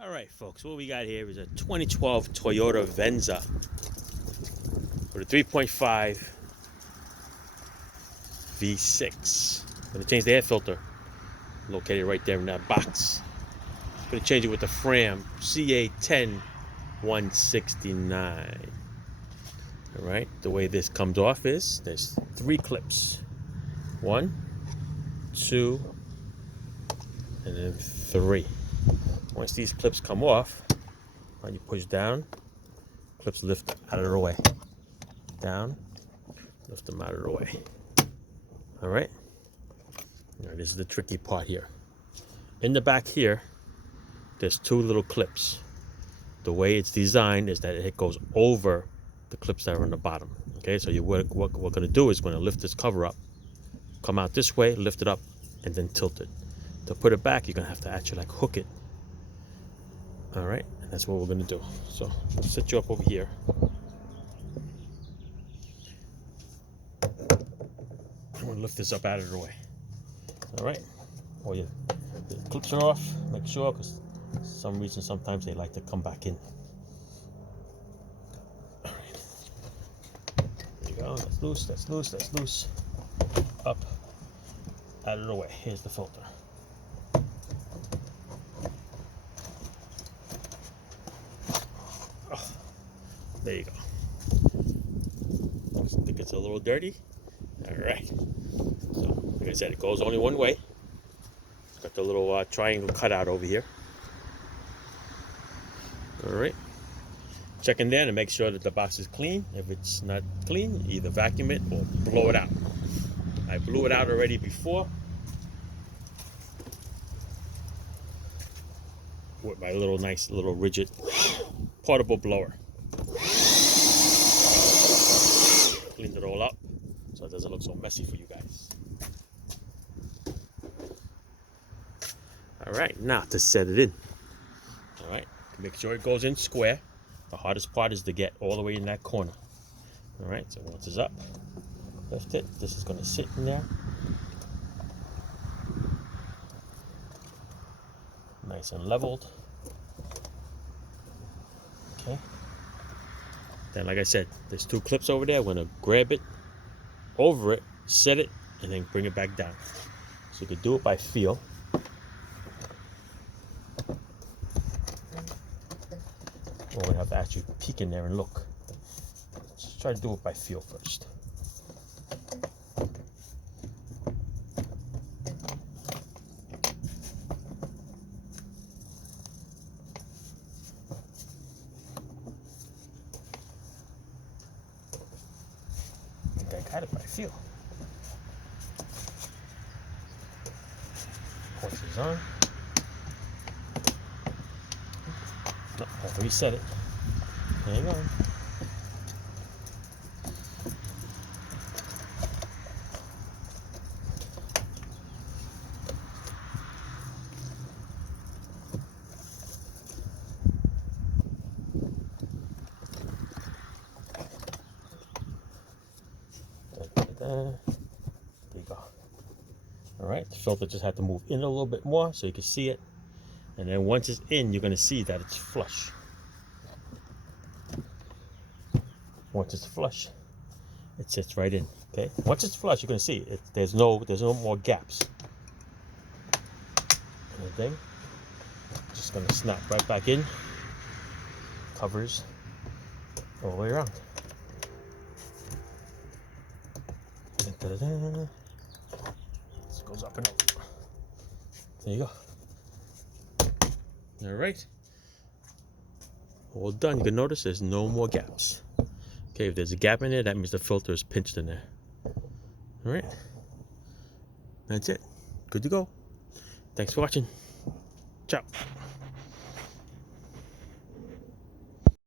All right, folks, what we got here is a 2012 Toyota Venza with a 3.5 V6. I'm going to change the air filter, located right there in that box. I'm going to change it with the Fram CA10 169. All right, the way this comes off is there's 3 clips. 1, 2, and then 3. Once these clips come off, when you push down, clips lift out of the way. Down, lift them out of the way. All right? Now, this is the tricky part here. In the back here, there's 2 little clips. The way it's designed is that it goes over the clips that are on the bottom. Okay, so what we're going to do is we're going to lift this cover up, come out this way, lift it up, and then tilt it. To put it back, you're going to have to actually like hook it. All right, and that's what we're going to do. So I'll set you up over here. I'm going to lift this up out of the way. All right, or the clips are off. Make sure, because for some reason sometimes they like to come back in. All right, there you go. That's loose. That's loose. That's loose. Up, out of the way. Here's the filter. Oh, there you go. I think it's a little dirty. All right. So, like I said, it goes only one way. It's got the little triangle cutout over here. All right. Check in there to make sure that the box is clean. If it's not clean, either vacuum it or blow it out. I blew it out already before with my nice little rigid portable blower. Cleaned it all up so it doesn't look so messy for you guys. All right, now to set it in. All right, make sure it goes in square. The hardest part is to get all the way in that corner. All right, so once it's up, lift it. This is going to sit in there. Nice and leveled. Okay. Then, like I said, there's 2 clips over there. We're going to grab it, over it, set it, and then bring it back down. So you can do it by feel. Or we'll have to actually peek in there and look. Let's try to do it by feel first. I got it by feel. Once it's on. No, I have to reset it. Hang on. There you go. All right, the filter just had to move in a little bit more so you can see it. And then once it's in, you're going to see that it's flush. Once it's flush, it sits right in. Okay. Once it's flush, you're going to see it. There's no more gaps. Anything? Just going to snap right back in. Covers all the way around. This goes up and over. There you go. All right. All done. You can notice there's no more gaps. Okay, if there's a gap in there, that means the filter is pinched in there. All right. That's it. Good to go. Thanks for watching. Ciao.